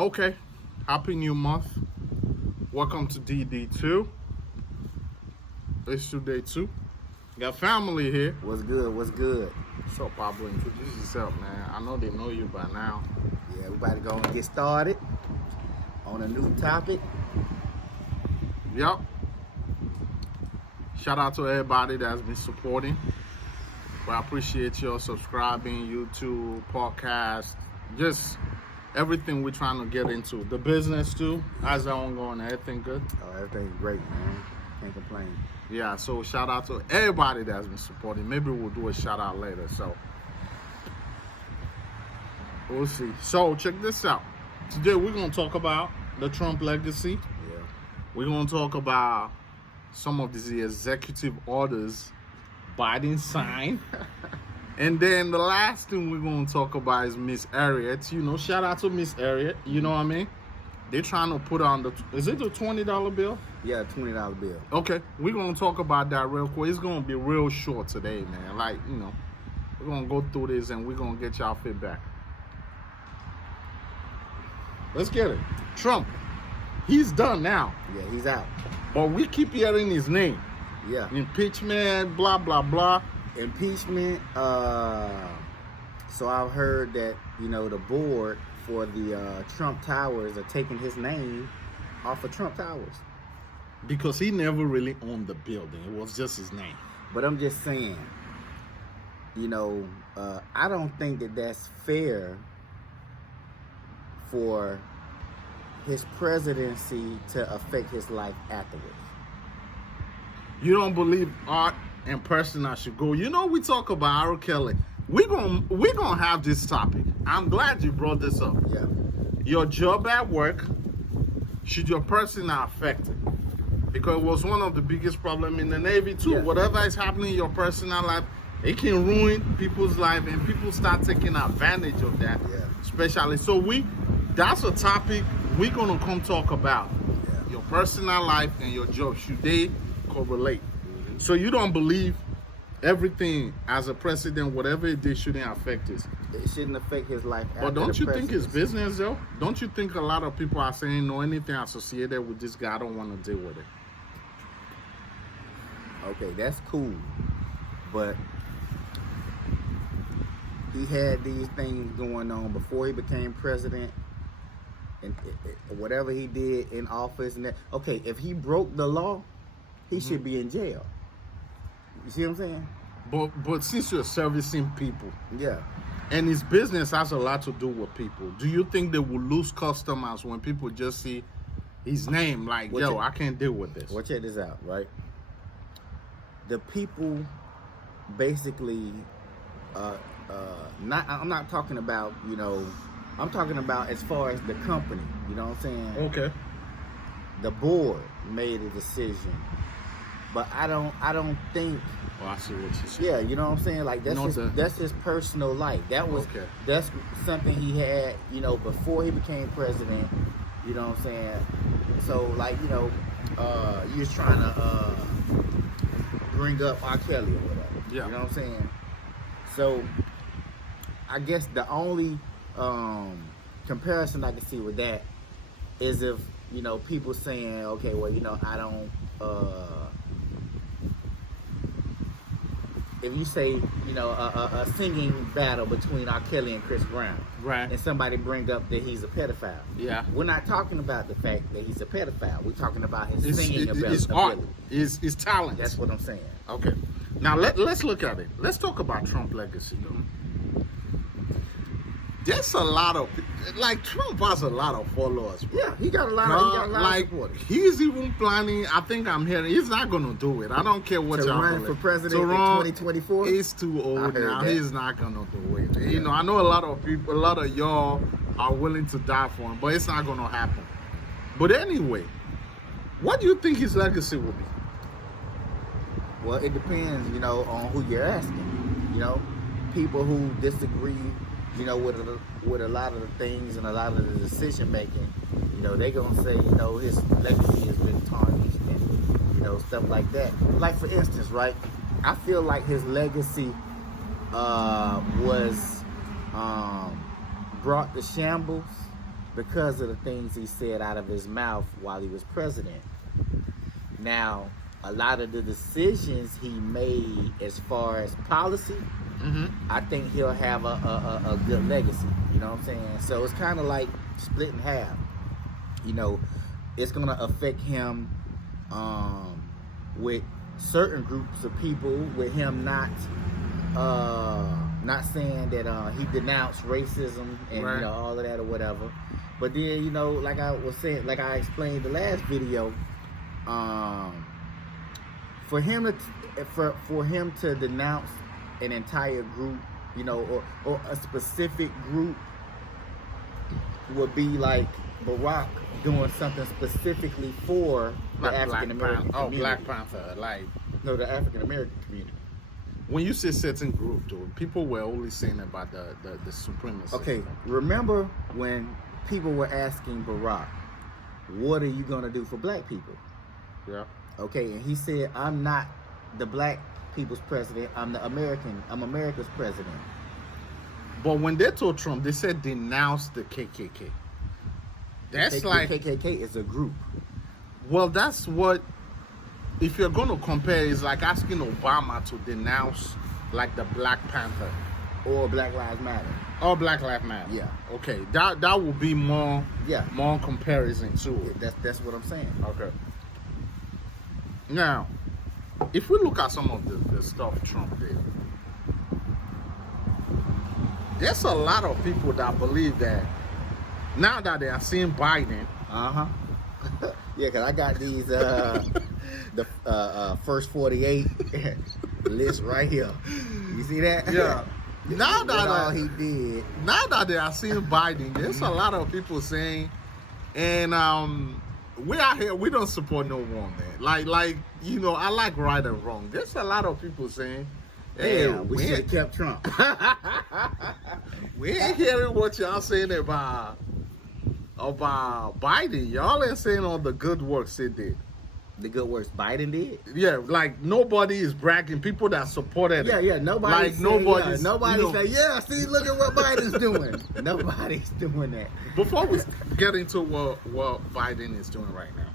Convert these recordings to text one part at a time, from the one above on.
Okay, happy new month. Welcome to DD2. It's today too. Got family here. What's good? What's good? So Pablo, introduce yourself, man. I know they know you by now. Yeah, we about to go and get started on a new topic. Yep. Shout out to everybody that's been supporting. We appreciate your subscribing, YouTube, podcast, just everything we're trying to get into. The business too. How's that one going? Everything good? Oh, everything's great, man. Can't complain. Yeah, so shout out to everybody that's been supporting. Maybe we'll do a shout out later. So we'll see. So check this out. Today we're gonna talk about the Trump legacy. Yeah. We're gonna talk about some of the executive orders Biden signed. And then the last thing we're gonna talk about is Miss Harriet. You know, shout out to Miss Harriet. You know what I mean? They're trying to put on is it the $20 bill? Yeah, $20 bill. Okay, we're gonna talk about that real quick. It's gonna be real short today, man. Like, you know, we're gonna go through this and we're gonna get y'all feedback. Let's get it. Trump, he's done now. Yeah, he's out. But we keep hearing his name. Yeah. Impeachment, blah, blah, blah. Impeachment. So I've heard that, the board for the Trump Towers are taking his name off of Trump Towers. Because he never really owned the building. It was just his name. But I'm just saying, I don't think that that's fair for his presidency to affect his life afterwards. You don't believe art and personal should go. You know, we talk about R. Kelly. We're gonna have this topic. I'm glad you brought this up. Yeah. Your job at work, should your personal affect it? Because it was one of the biggest problems in the Navy too. Yeah. Whatever is happening in your personal life, it can ruin people's life, and people start taking advantage of that. Yeah. Especially, so that's a topic we're gonna come talk about. Yeah. Your personal life and your job, should they correlate? Mm-hmm. So you don't believe everything as a president, whatever it did, shouldn't affect this? It shouldn't affect his life after But don't the you think it's presidency. business though? Don't you think a lot of people are saying, no, anything associated with this guy, I don't want to deal with it? Okay, that's cool. But he had these things going on before he became president, and whatever he did in office. And that, okay, if he broke the law, he should be in jail. You see what I'm saying? But since you're servicing people, Yeah. and his business has a lot to do with people, do you think they will lose customers when people just see his name like, Well, I can't deal with this? Well, check this out, right? The people basically, I'm not talking about, I'm talking about as far as the company, you know what I'm saying? Okay. The board made a decision, but I don't think. Well, I see what you're saying. Yeah, you know what I'm saying? Like that's that's his personal life. That's something he had, before he became president. You know what I'm saying? So like, you was trying to bring up R. Kelly or whatever. Yeah. You know what I'm saying? So I guess the only comparison I can see with that is if, people saying, okay, well, I don't if you say, a singing battle between R. Kelly and Chris Brown, Right. and somebody bring up that he's a pedophile, Yeah. we're not talking about the fact that he's a pedophile. We're talking about his singing It's art. ability. It's talent. That's what I'm saying. Okay. Now let's look at it. Let's talk about Trump legacy though. There's a lot of Trump has a lot of followers. Bro. Yeah, he got a lot of supporters. He's even planning. I think I'm hearing he's not gonna do it. I don't care what To y'all run believe. for president To in run, 2024? He's too I old heard now. that. He's not gonna do it. Yeah. I know a lot of people, a lot of y'all are willing to die for him, but it's not gonna happen. But anyway, what do you think his legacy will be? Well, it depends, on who you're asking. People who disagree, with a lot of the things and a lot of the decision making, they're gonna say, his legacy has been tarnished and stuff like that. Like for instance, right? I feel like his legacy was brought to shambles because of the things he said out of his mouth while he was president. Now, a lot of the decisions he made as far as policy, I think he'll have a good legacy. You know what I'm saying? So it's kind of like split in half. You know, it's going to affect him with certain groups of people, with him not saying that he denounced racism and right. you know, all of that or whatever. But then, you know, like I was saying, like I explained the last video, for him to denounce an entire group, you know, or a specific group, would be like Barack doing something specifically for the Like African American community. Black Panther, like. No, the African American community. When you say certain group, though, people were only saying about the supremacy. Okay, remember when people were asking Barack, what are you going to do for black people? Yeah. Okay, and he said, I'm not the black people's president, I'm America's president. But when they told Trump, they said denounce the KKK. That's like... The KKK is a group. Well, that's what... If you're going to compare, it's like asking Obama to denounce, like, the Black Panther. Or Black Lives Matter. Or Black Lives Matter. Yeah. Okay, that would be more comparison to it. That's what I'm saying. Okay. Now, if we look at some of the stuff Trump did, there's a lot of people that believe that now that they are seeing Biden. Yeah, because I got these, the first 48 list right here. You see that? Yeah. Now that all he did. Now that they are seeing Biden, there's a lot of people saying, and we out here, we don't support no one, man. Like you know, I like right and wrong. There's a lot of people saying, hey, we should have kept Trump. We ain't hearing what y'all saying about Biden. Y'all ain't saying all the good works he did. The good works Biden did? Yeah, like nobody is bragging. People that supported it. Yeah, nobody. Like nobody say, yeah, see, look at what Biden's doing. Nobody's doing that. Before we get into what Biden is doing right now,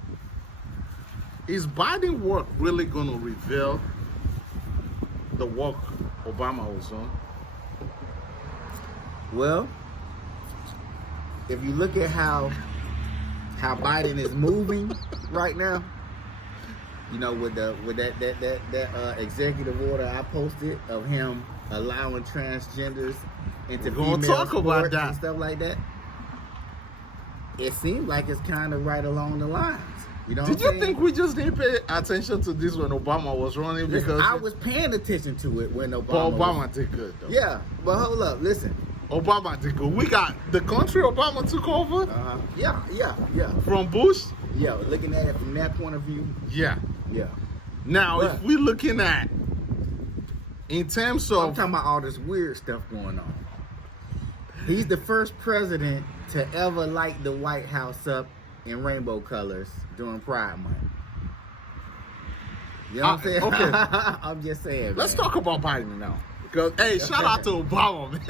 is Biden work really going to reveal the work Obama was on? Well, if you look at how Biden is moving right now, you know, with that executive order I posted of him allowing transgenders into female sports and stuff like that, it seems like it's kind of right along the lines. You know? Did you think we just didn't pay attention to this when Obama was running? Because I was paying attention to it when Obama. But Obama did good, though. Yeah, but hold up, listen. Obama did good. We got the country Obama took over. Yeah. From Bush. Yeah, looking at it from that point of view. Yeah. Yeah. Now, if we're looking at, in terms of... I'm talking about all this weird stuff going on. He's the first president to ever light the White House up in rainbow colors during Pride Month. You know what I'm saying? Okay. I'm just saying, Let's talk about Biden now. Because, hey, shout out to Obama, man.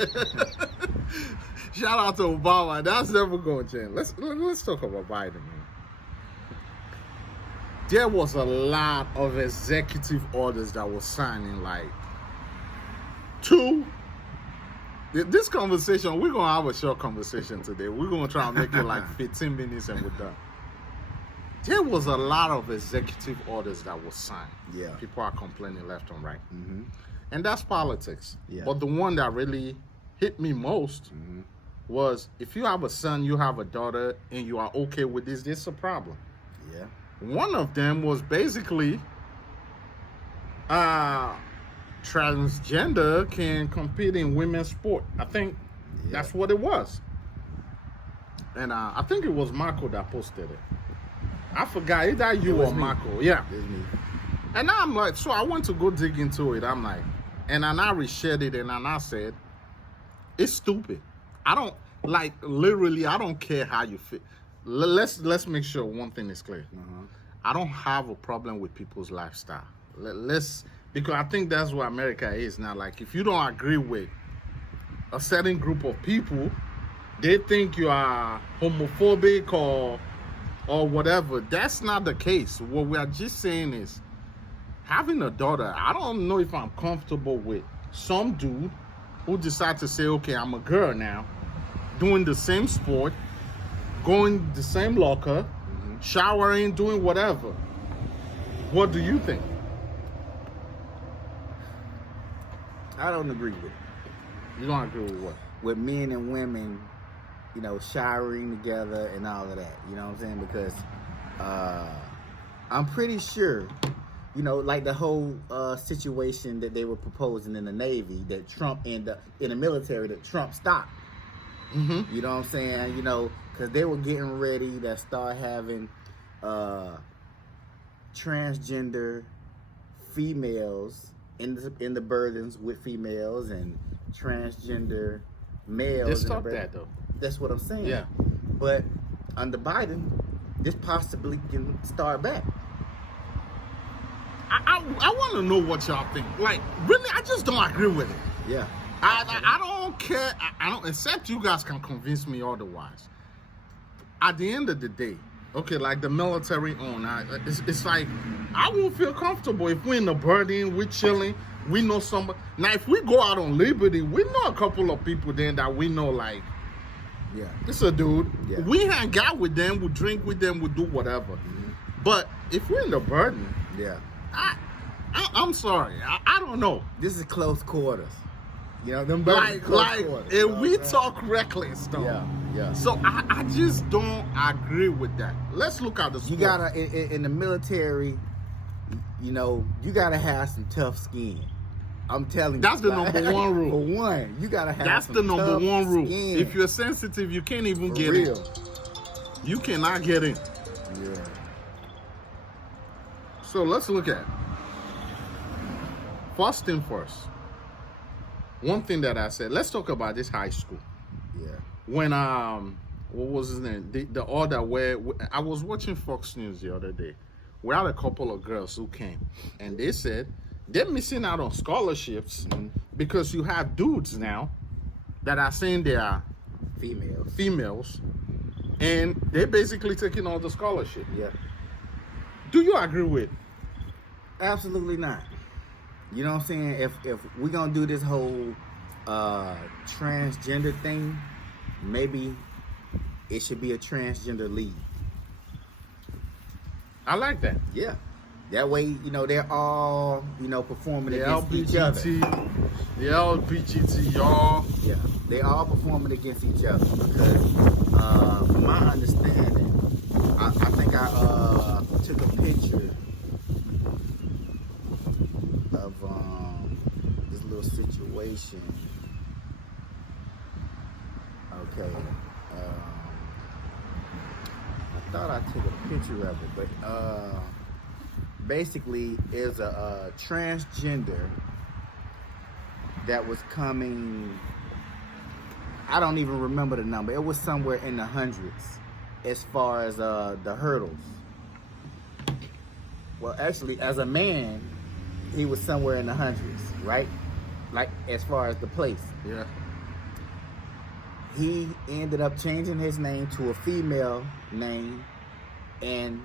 Shout out to Obama. That's never going to change. Let's talk about Biden, man. There was a lot of executive orders that were signing, like, this conversation, we're going to have a short conversation today. We're going to try and make it like 15 minutes and we're done. There was a lot of executive orders that were signed. Yeah. People are complaining left and right. Mm-hmm. And that's politics. Yeah. But the one that really hit me most was, if you have a son, you have a daughter, and you are okay with this is a problem. Yeah. One of them was basically transgender can compete in women's sport. I think that's what it was. And I think it was Marco that posted it. I forgot, either you or Marco. Yeah. It was me. And now I'm like, so I went to go dig into it. I'm like, and I reshared it, and I said, it's stupid. I don't, like, literally, I don't care how you feel. Let's make sure one thing is clear. I don't have a problem with people's lifestyle. Because I think that's what America is now. Like, if you don't agree with a certain group of people, they think you are homophobic or whatever. That's not the case. What we are just saying is, having a daughter, I don't know if I'm comfortable with some dude who decide to say, okay, I'm a girl now, doing the same sport, going the same locker, showering, doing whatever. What do you think? I don't agree with it. You don't agree with what? With men and women, you know, showering together and all of that. You know what I'm saying? Because I'm pretty sure, you know, like the whole situation that they were proposing in the Navy, that Trump in the military, that Trump stopped. Mm-hmm. You know what I'm saying? You know, because they were getting ready to start having transgender females in the burdens with females, and transgender males. They in stopped the that though. That's what I'm saying. Yeah. But under Biden, this possibly can start back. I want to know what y'all think. Like, really, I just don't agree with it. Yeah. I don't care. I don't, except you guys can convince me otherwise. At the end of the day, okay, like the military it's like, I won't feel comfortable if we're in the burden, we're chilling, we know somebody. Now, if we go out on Liberty, we know a couple of people then that we know, like, Yeah. it's a dude. Yeah. We hang out with them, we drink with them, we do whatever. Mm-hmm. But if we're in the burden, Yeah. I'm sorry, I don't know. This is close quarters. You know, them Like, close quarters. if we talk reckless though. Yeah. Yeah. So I just don't agree with that. Let's look at the sport. You gotta in the military, you know, you gotta have some tough skin. I'm telling you. That's the number one rule. For one, you gotta have That's some the number tough one rule. skin. If you're sensitive, you can't even For get real. in. You cannot get in. Yeah. So let's look at first thing first. One thing that I said, let's talk about this high school. Yeah. When what was his name? The order where I was watching Fox News the other day. We had a couple of girls who came, and they said they're missing out on scholarships because you have dudes now that are saying they are females, and they're basically taking all the scholarship. Yeah. Do you agree with? Absolutely not. You know what I'm saying? If we're gonna do this whole transgender thing, maybe it should be a transgender league. I like that. Yeah. That way, you know, they're all, you know, performing The against each other. LBGT, the LBGT, y'all. Yeah. They all performing against each other because from my understanding, I think I took a picture of this little situation. Okay. I thought I took a picture of it, but basically is a transgender that was coming. I don't even remember the number. It was somewhere in the hundreds as far as the hurdles. Well, actually, as a man, he was somewhere in the hundreds, right? Like as far as the place. Yeah. He ended up changing his name to a female name and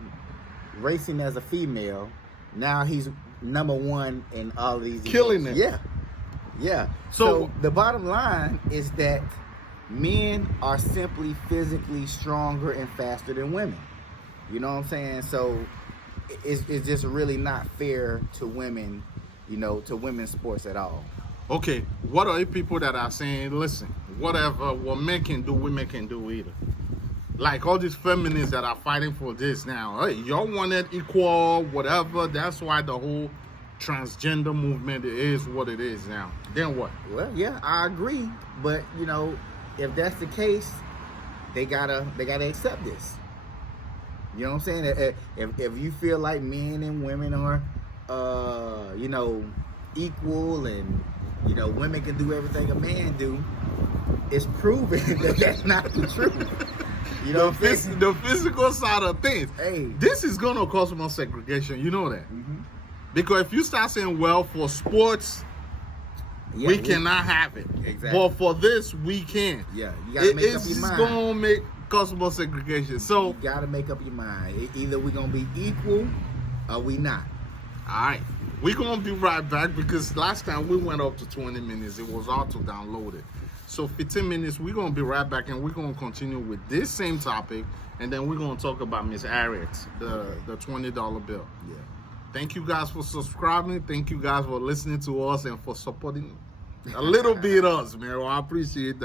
racing as a female. Now he's number one in all of these Killing events. it. Yeah. Yeah. So So the bottom line is that men are simply physically stronger and faster than women. You know what I'm saying? So it's just really not fair to women, you know, to women's sports at all. okay, what are the people that are saying, listen, whatever, what men can do, women can do either? Like all these feminists that are fighting for this now. Hey, y'all wanted equal, whatever. That's why the whole transgender movement is what it is now. Then what? Well, yeah, I agree, but you know, if that's the case, they gotta accept this. You know what I'm saying? If you feel like men and women are, you know, equal, and you know, women can do everything a man do, it's proven that that's not the truth. You know what I'm saying? The physical side of things. Hey. This is gonna cause more segregation. You know that. Mm-hmm. Because if you start saying, well, for sports, Yeah, we cannot have it. Exactly. But for this, we can. Yeah, you gotta make up your It's mind. gonna make customer segregation. So, You gotta make up your mind. Either we're gonna be equal or we not. all right, we're gonna be right back because last time we went up to 20 minutes. It was hard to download it. So 15 minutes, we're gonna be right back and we're gonna continue with this same topic, and then we're gonna talk about Miss Harriet, the $20 bill. Yeah. Thank you guys for subscribing. Thank you guys for listening to us and for supporting a little bit us, man. I appreciate that.